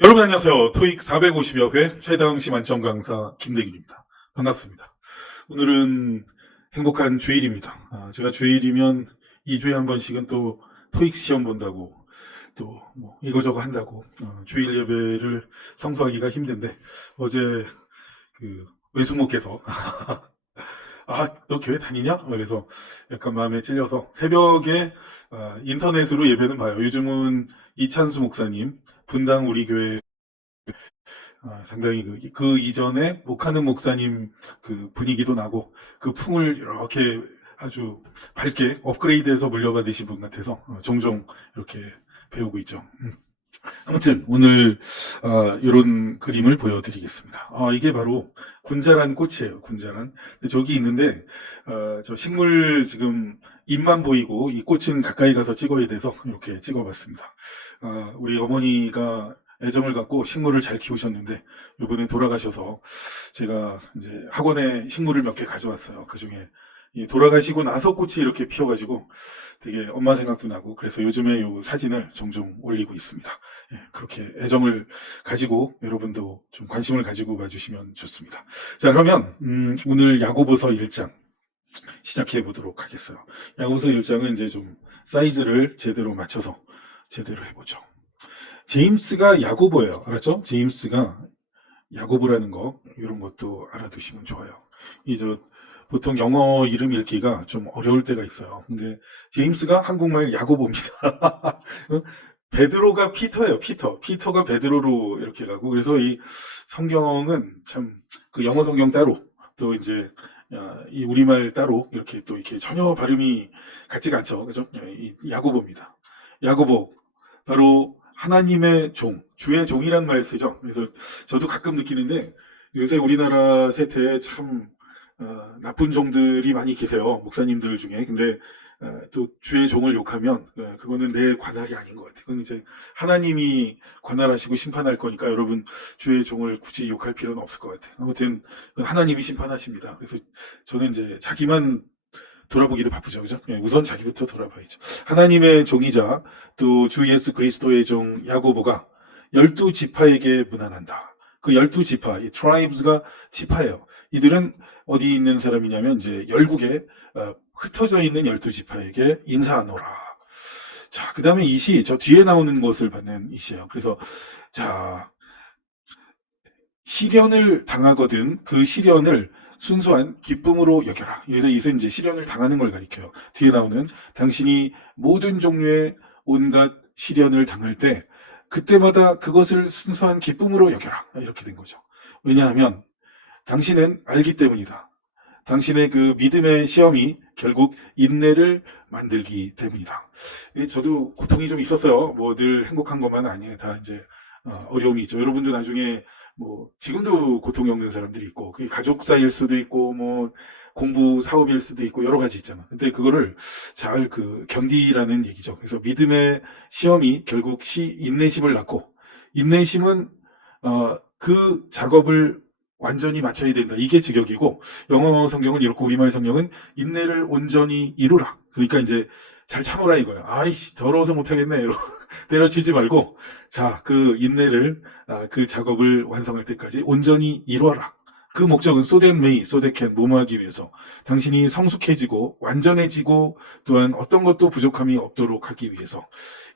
여러분 안녕하세요. 토익 450여 회 최다응시 만점 강사 김대균입니다. 반갑습니다. 오늘은 행복한 주일입니다. 제가 주일이면 2주에 한 번씩은 또 토익 시험 본다고 또 뭐 이거저거 한다고 주일 예배를 성수하기가 힘든데 어제 그 외숙모께서 너 교회 다니냐? 그래서 약간 마음에 찔려서 새벽에 인터넷으로 예배는 봐요. 요즘은 이찬수 목사님 분당 우리 교회 상당히 그 이전에 목하는 목사님 그 분위기도 나고 그 풍을 이렇게 아주 밝게 업그레이드해서 물려받으신 분 같아서 종종 이렇게 배우고 있죠. 아무튼 오늘 이런 그림을 보여드리겠습니다. 이게 바로 군자란 꽃이에요. 군자란. 저기 있는데 저 식물 지금 잎만 보이고 이 꽃은 가까이 가서 찍어야 돼서 이렇게 찍어봤습니다. 우리 어머니가 애정을 갖고 식물을 잘 키우셨는데 이번에 돌아가셔서 제가 이제 학원에 식물을 몇 개 가져왔어요. 그중에 돌아가시고 나서 꽃이 이렇게 피어가지고 되게 엄마 생각도 나고 그래서 요즘에 이 사진을 종종 올리고 있습니다. 그렇게 애정을 가지고 여러분도 좀 관심을 가지고 봐주시면 좋습니다. 자, 그러면 오늘 야고보서 1장 시작해 보도록 하겠어요. 야고보서 1장은 이제 좀 사이즈를 제대로 맞춰서 제대로 해보죠. 제임스가 야고보예요. 알았죠? 제임스가 야고보라는 거 이런 것도 알아두시면 좋아요. 보통 영어 이름 읽기가 좀 어려울 때가 있어요. 근데 제임스가 한국말 야고보입니다. 베드로가 피터예요. 피터가 베드로로 이렇게 가고 그래서 이 성경은 참 그 영어 성경 따로 또 이제 이 우리말 따로 이렇게 또 이렇게 전혀 발음이 같지가 않죠. 그죠? 이 야고보입니다. 야고보 바로 하나님의 종, 주의 종이란 말 쓰죠. 그래서 저도 가끔 느끼는데 요새 우리나라 세태에 참 나쁜 종들이 많이 계세요. 목사님들 중에. 근데 또 주의 종을 욕하면 그거는 내 관할이 아닌 것 같아요. 그건 이제 하나님이 관할하시고 심판할 거니까 여러분 주의 종을 굳이 욕할 필요는 없을 것 같아요. 아무튼 하나님이 심판하십니다. 그래서 저는 이제 자기만 돌아보기도 바쁘죠. 그죠? 우선 자기부터 돌아봐야죠. 하나님의 종이자 또 주 예수 그리스도의 종 야고보가 12지파에게 문안한다. 그 12지파, 이 tribes가 지파예요. 이들은 어디 있는 사람이냐면 이제 열국에 흩어져 있는 12지파에게 인사하노라. 자, 그 다음에 이 시, 저 뒤에 나오는 것을 받는 이 시예요. 그래서 자, 시련을 당하거든 그 시련을 순수한 기쁨으로 여겨라. 그래서 이것은 이제 시련을 당하는 걸 가리켜요. 뒤에 나오는 당신이 모든 종류의 온갖 시련을 당할 때 그때마다 그것을 순수한 기쁨으로 여겨라. 이렇게 된 거죠. 왜냐하면 당신은 알기 때문이다. 당신의 그 믿음의 시험이 결국 인내를 만들기 때문이다. 저도 고통이 좀 있었어요. 뭐 늘 행복한 것만 아니에요. 다 이제 어려움이 있죠. 여러분도 나중에 뭐 지금도 고통이 없는 사람들이 있고 그게 가족사일 수도 있고 뭐 공부 사업일 수도 있고 여러 가지 있잖아. 근데 그거를 잘 견디라는 얘기죠. 그래서 믿음의 시험이 결국 인내심을 낳고 인내심은 그 작업을 완전히 마쳐야 된다. 이게 직역이고 영어 성경은 이렇고 우리말 성경은 인내를 온전히 이루라. 그러니까 이제 잘 참으라 이거예요. 아이씨 더러워서 못하겠네. 이러고 때려치지 말고 자, 그 인내를 그 작업을 완성할 때까지 온전히 이루어라. 그 목적은 so that may, so that can 뭐뭐하기 위해서 당신이 성숙해지고 완전해지고 또한 어떤 것도 부족함이 없도록 하기 위해서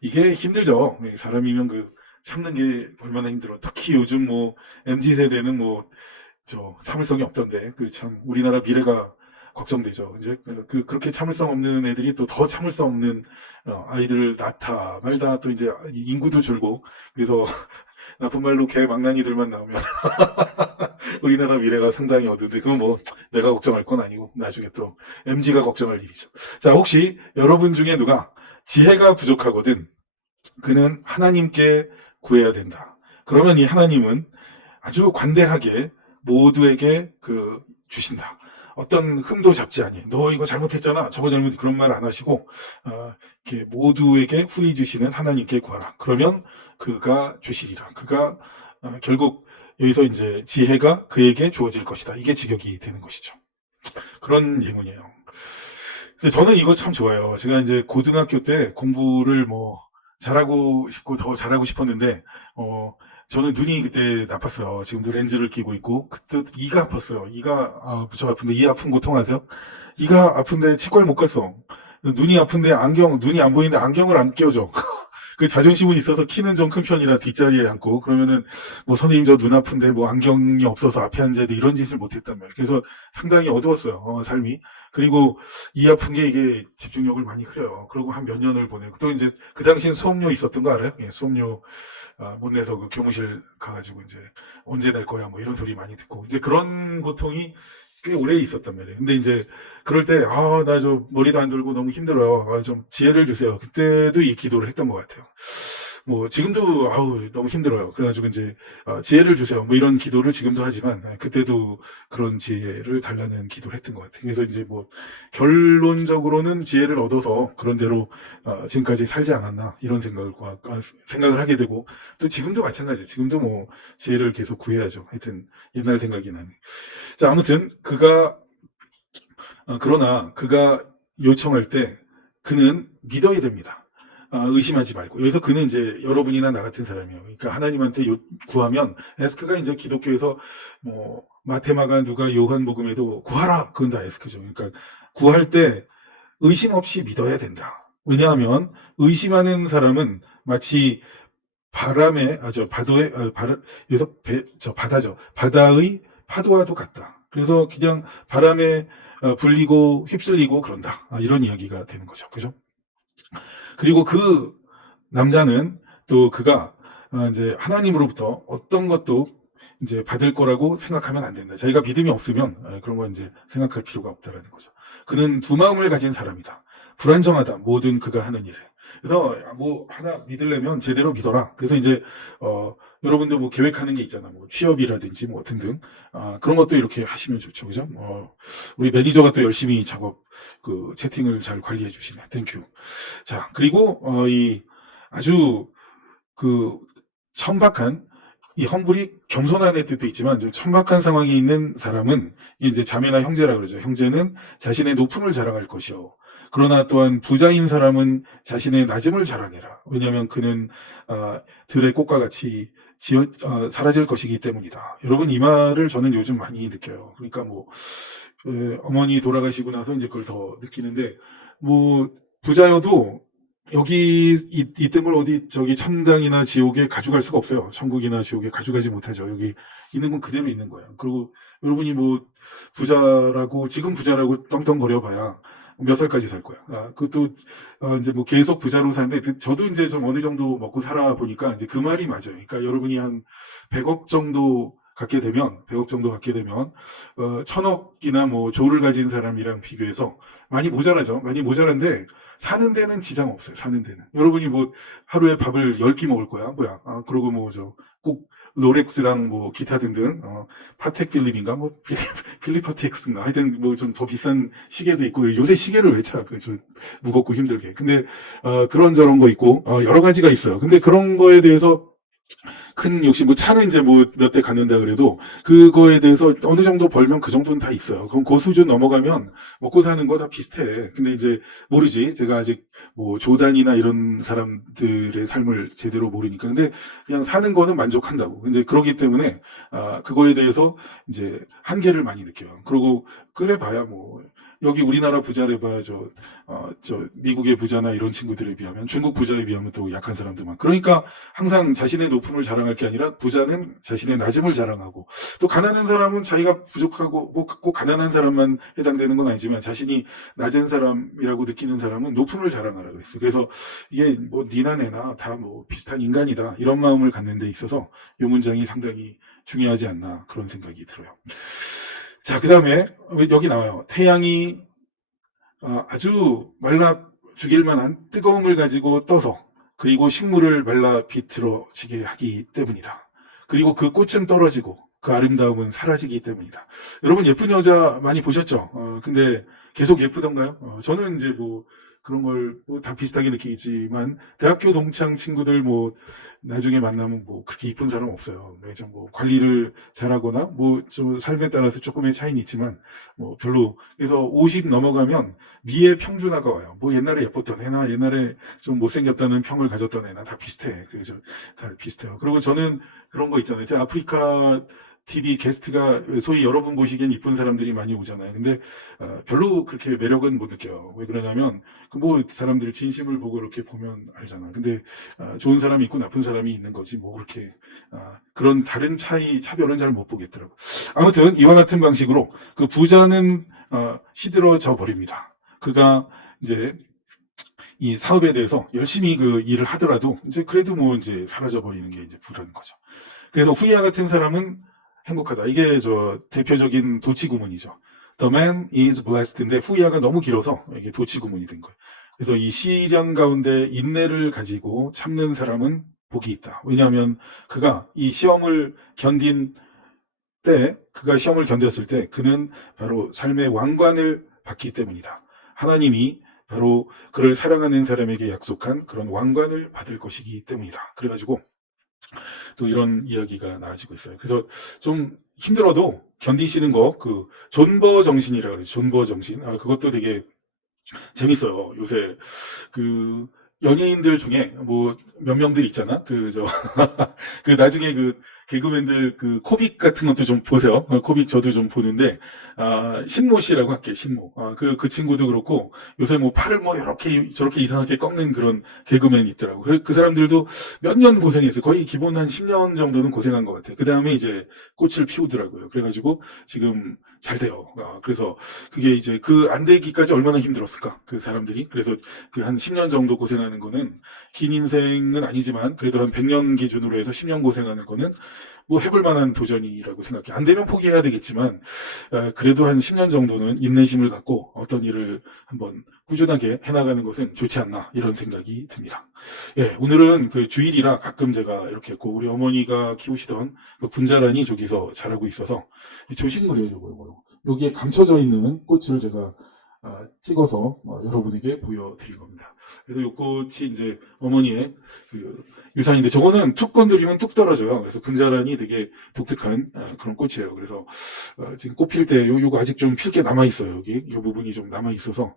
이게 힘들죠. 사람이면 참는 게 얼마나 힘들어. 특히 요즘 뭐 MZ세대는 참을성이 없던데 참 우리나라 미래가 걱정되죠. 이제 그렇게 참을성 없는 애들이 또 더 참을성 없는 아이들을 낳다 말다 또 이제 인구도 줄고 그래서 나쁜 말로 개 망나니들만 나오면 우리나라 미래가 상당히 어두운데 그건 뭐 내가 걱정할 건 아니고 나중에 또 MZ가 걱정할 일이죠. 자, 혹시 여러분 중에 누가 지혜가 부족하거든 그는 하나님께 구해야 된다. 그러면 이 하나님은 아주 관대하게 모두에게 주신다. 어떤 흠도 잡지 아니. 너 이거 잘못했잖아. 저거 잘못 그런 말 안 하시고 이렇게 모두에게 후히 주시는 하나님께 구하라. 그러면 그가 주시리라. 그가 결국 여기서 이제 지혜가 그에게 주어질 것이다. 이게 직역이 되는 것이죠. 그런 예문이에요. 그래서 저는 이거 참 좋아요. 제가 이제 고등학교 때 공부를 잘하고 싶고 더 잘하고 싶었는데 저는 눈이 그때 나빴어요. 지금도 렌즈를 끼고 있고, 그때 이가 아팠어요. 이가, 무척 아픈데, 이 아픈 거 통하세요? 이가 아픈데 치과를 못 갔어. 눈이 아픈데 눈이 안 보이는데 안경을 안 껴줘. 그 자존심은 있어서 키는 좀 큰 편이라 뒷자리에 앉고, 그러면은, 뭐, 선생님 저 눈 아픈데 뭐 안경이 없어서 앞에 앉아야 돼. 이런 짓을 못 했단 말이에요. 그래서 상당히 어두웠어요. 삶이. 그리고 이 아픈 게 이게 집중력을 많이 흐려요. 그리고 한 몇 년을 보내고, 또 이제 그 당시엔 수업료 있었던 거 알아요? 예, 수업료 못 내서 그 교무실 가가지고 이제 언제 낼 거야 뭐 이런 소리 많이 듣고 이제 그런 고통이 꽤 오래 있었단 말이에요. 근데 이제 그럴 때 나 저 머리도 안 들고 너무 힘들어요. 좀 지혜를 주세요. 그때도 이 기도를 했던 것 같아요. 뭐 지금도 너무 힘들어요. 그래가지고 이제 지혜를 주세요. 뭐 이런 기도를 지금도 하지만 그때도 그런 지혜를 달라는 기도를 했던 것 같아요. 그래서 이제 뭐 결론적으로는 지혜를 얻어서 그런 대로 지금까지 살지 않았나 이런 생각을 하게 되고 또 지금도 마찬가지예요. 지금도 뭐 지혜를 계속 구해야죠. 하여튼 옛날 생각이 나네. 자, 아무튼 그러나 그가 요청할 때 그는 믿어야 됩니다. 의심하지 말고. 여기서 그는 이제 여러분이나 나 같은 사람이에요. 그러니까 하나님한테 구하면, 에스크가 이제 기독교에서 뭐, 마테마가 누가 요한복음에도 구하라! 그건 다 에스크죠. 그러니까 구할 때 의심 없이 믿어야 된다. 왜냐하면 의심하는 사람은 마치 바다죠. 바다의 파도와도 같다. 그래서 그냥 바람에 불리고 휩쓸리고 그런다. 이런 이야기가 되는 거죠. 그죠? 그리고 그 남자는 또 그가 이제 하나님으로부터 어떤 것도 이제 받을 거라고 생각하면 안 된다. 자기가 믿음이 없으면 그런 건 이제 생각할 필요가 없다라는 거죠. 그는 두 마음을 가진 사람이다. 불안정하다. 모든 그가 하는 일에. 그래서 뭐 하나 믿으려면 제대로 믿어라. 그래서 이제 여러분들 뭐 계획하는 게 있잖아. 뭐 취업이라든지 뭐 등등 그런 것도 이렇게 하시면 좋죠. 그죠? 우리 매니저가 또 열심히 작업 그 채팅을 잘 관리해 주시네. 땡큐. 자, 그리고 이 아주 그 천박한 이 험불이 겸손한 뜻도 있지만 좀 천박한 상황에 있는 사람은 이제 자매나 형제라 그러죠. 형제는 자신의 높음을 자랑할 것이요. 그러나 또한 부자인 사람은 자신의 낮음을 자랑해라. 왜냐하면 그는 들의 꽃과 같이 사라질 것이기 때문이다. 여러분 이 말을 저는 요즘 많이 느껴요. 그러니까 뭐 어머니 돌아가시고 나서 이제 그걸 더 느끼는데 뭐 부자여도 여기 이 뜸을 어디 저기 천당이나 지옥에 가져갈 수가 없어요. 천국이나 지옥에 가져가지 못하죠. 여기 있는 건 그대로 있는 거예요. 그리고 여러분이 뭐 지금 부자라고 떵떵거려봐야 몇 살까지 살 거야. 그것도 이제 뭐 계속 부자로 사는데 저도 이제 좀 어느 정도 먹고 살아 보니까 이제 그 말이 맞아요. 그러니까 여러분이 한 100억 정도 갖게 되면 1000억이나 뭐 조를 가진 사람이랑 비교해서 많이 모자라죠. 많이 모자란데 사는 데는 지장 없어요. 사는 데는. 여러분이 뭐 하루에 밥을 10끼 먹을 거야. 뭐야. 그러고 뭐 꼭 롤렉스랑 뭐 기타 등등 파텍 필립인가 뭐 필립 파텍스인가 하여튼 뭐 좀 더 비싼 시계도 있고 요새 시계를 왜 차? 좀 무겁고 힘들게. 근데 그런 저런 거 있고 여러 가지가 있어요. 근데 그런 거에 대해서 큰 욕심, 뭐 차는 이제 뭐 몇 대 갖는다 그래도 그거에 대해서 어느 정도 벌면 그 정도는 다 있어요. 그럼 그 수준 넘어가면 먹고 사는 거 다 비슷해. 근데 이제 모르지. 제가 아직 뭐 조단이나 이런 사람들의 삶을 제대로 모르니까. 근데 그냥 사는 거는 만족한다고. 근데 그러기 때문에 그거에 대해서 이제 한계를 많이 느껴요. 그리고 그래 봐야 뭐 여기 우리나라 부자를 봐야 저 미국의 부자나 이런 친구들에 비하면 중국 부자에 비하면 또 약한 사람들 많고 그러니까 항상 자신의 높음을 자랑할 게 아니라 부자는 자신의 낮음을 자랑하고 또 가난한 사람은 자기가 부족하고 뭐 꼭 가난한 사람만 해당되는 건 아니지만 자신이 낮은 사람이라고 느끼는 사람은 높음을 자랑하라 그랬어요. 그래서 이게 뭐 니나 내나 다 뭐 비슷한 인간이다 이런 마음을 갖는 데 있어서 이 문장이 상당히 중요하지 않나 그런 생각이 들어요. 자, 그 다음에 여기 나와요. 태양이 아주 말라 죽일 만한 뜨거움을 가지고 떠서 그리고 식물을 말라 비틀어지게 하기 때문이다. 그리고 그 꽃은 떨어지고 그 아름다움은 사라지기 때문이다. 여러분 예쁜 여자 많이 보셨죠? 근데 계속 예쁘던가요? 저는 이제 뭐 그런 걸 뭐 다 비슷하게 느끼겠지만 대학교 동창 친구들 뭐 나중에 만나면 뭐 그렇게 이쁜 사람 없어요. 좀 뭐 관리를 잘하거나 뭐 좀 삶에 따라서 조금의 차이는 있지만 뭐 별로. 그래서 50 넘어가면 미의 평준화가 와요. 뭐 옛날에 예뻤던 애나 옛날에 좀 못생겼다는 평을 가졌던 애나 다 비슷해. 그죠? 다 비슷해요. 그리고 저는 그런 거 있잖아요. 제가 아프리카 TV 게스트가 소위 여러분 보시기엔 이쁜 사람들이 많이 오잖아요. 근데 별로 그렇게 매력은 못 느껴요. 왜 그러냐면 뭐 사람들 진심을 보고 이렇게 보면 알잖아. 근데 좋은 사람이 있고 나쁜 사람이 있는 거지 뭐 그렇게 그런 다른 차별은 잘 못 보겠더라고. 아무튼 이와 같은 방식으로 그 부자는 시들어져 버립니다. 그가 이제 이 사업에 대해서 열심히 그 일을 하더라도 이제 그래도 뭐 이제 사라져 버리는 게 이제 부라는 거죠. 그래서 후이아 같은 사람은 행복하다. 이게 저 대표적인 도치구문이죠. The man is blessed인데 후이아가 너무 길어서 이게 도치구문이 된 거예요. 그래서 이 시련 가운데 인내를 가지고 참는 사람은 복이 있다. 왜냐하면 그가 이 시험을 견딘 때, 그가 시험을 견뎠을 때 그는 바로 삶의 왕관을 받기 때문이다. 하나님이 바로 그를 사랑하는 사람에게 약속한 그런 왕관을 받을 것이기 때문이다. 그래가지고 또 이런 이야기가 나와지고 있어요. 그래서 좀 힘들어도 견디시는 거, 그 존버 정신이라고 그래요. 존버 정신. 그것도 되게 재밌어요. 요새 그 연예인들 중에 뭐 몇 명들 있잖아. 그 나중에 그 개그맨들 그 코빅 같은 것도 좀 보세요. 코빅 저도 좀 보는데 신모 씨라고 할게. 신모. 그 친구도 그렇고 요새 뭐 팔을 뭐 이렇게 저렇게 이상하게 꺾는 그런 개그맨이 있더라고. 그 사람들도 몇 년 고생했어요. 거의 기본 한 10년 정도는 고생한 것 같아요. 그 다음에 이제 꽃을 피우더라고요. 그래가지고 지금 잘 돼요. 그래서 그게 이제 그 안 되기까지 얼마나 힘들었을까 그 사람들이. 그래서 그 한 10년 정도 고생하는 거는 긴 인생은 아니지만 그래도 한 100년 기준으로 해서 10년 고생하는 거는 뭐 해볼 만한 도전이라고 생각해. 안 되면 포기해야 되겠지만 그래도 한 10년 정도는 인내심을 갖고 어떤 일을 한번 꾸준하게 해나가는 것은 좋지 않나 이런 생각이 듭니다. 예, 오늘은 그 주일이라 가끔 제가 이렇게 했고 우리 어머니가 키우시던 그 분자란이 저기서 자라고 있어서 조식물이에요. 요거. 여기에 감춰져 있는 꽃을 제가 찍어서 여러분에게 보여드린 겁니다. 그래서 이 꽃이 이제 어머니의 그 유산인데 저거는 툭 건드리면 뚝 떨어져요. 그래서 분자란이 되게 독특한 그런 꽃이에요. 그래서 지금 꽃 필 때 요거 아직 좀 필 게 남아 있어요. 여기 이 부분이 좀 남아 있어서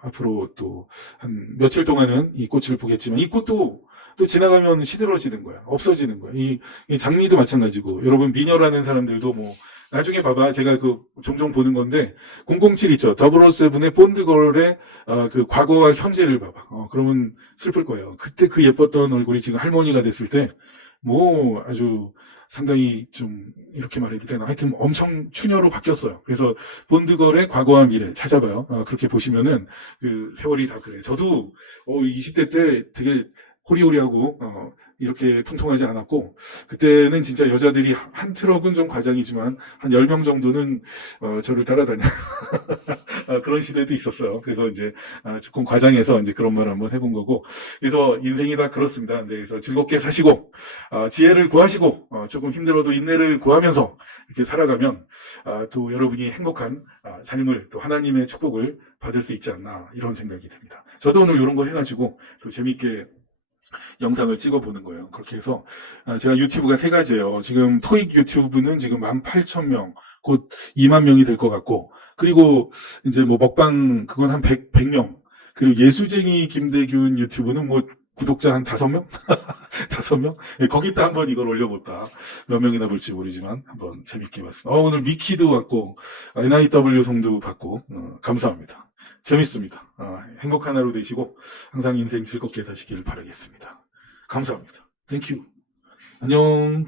앞으로 또 한 며칠 동안은 이 꽃을 보겠지만 이 꽃도 또 지나가면 시들어지는 거야. 없어지는 거야. 이 장미도 마찬가지고 여러분 미녀라는 사람들도 뭐 나중에 봐봐. 제가 그 종종 보는 건데 007 있죠. 007의 본드걸의 그 과거와 현재를 봐봐. 그러면 슬플 거예요. 그때 그 예뻤던 얼굴이 지금 할머니가 됐을 때 뭐 아주 상당히 좀 이렇게 말해도 되나 하여튼 엄청 추녀로 바뀌었어요. 그래서 본드걸의 과거와 미래 찾아봐요. 그렇게 보시면은 그 세월이 다 그래. 저도 20대 때 되게 호리호리하고 이렇게 통통하지 않았고 그때는 진짜 여자들이 한 트럭은 좀 과장이지만 한 10명 정도는 저를 따라다녀 그런 시대도 있었어요. 그래서 이제 조금 과장해서 이제 그런 말 한번 해본 거고 그래서 인생이 다 그렇습니다. 네, 그래서 즐겁게 사시고 지혜를 구하시고 조금 힘들어도 인내를 구하면서 이렇게 살아가면 또 여러분이 행복한 삶을 또 하나님의 축복을 받을 수 있지 않나 이런 생각이 듭니다. 저도 오늘 이런 거 해가지고 또 재밌게 영상을 찍어보는 거예요. 그렇게 해서 제가 유튜브가 3가지예요. 지금 토익 유튜브는 지금 18,000명, 곧 2만 명이 될 것 같고 그리고 이제 뭐 먹방 그건 한 100명 그리고 예수쟁이 김대균 유튜브는 뭐 구독자 한 5명? 5명? 거기다 한번 이걸 올려볼까. 몇 명이나 볼지 모르지만 한번 재밌게 봤습니다. 오늘 미키도 왔고 NIW 송도 받고 감사합니다. 재밌습니다. 행복한 하루 되시고 항상 인생 즐겁게 사시길 바라겠습니다. 감사합니다. 땡큐. 안녕.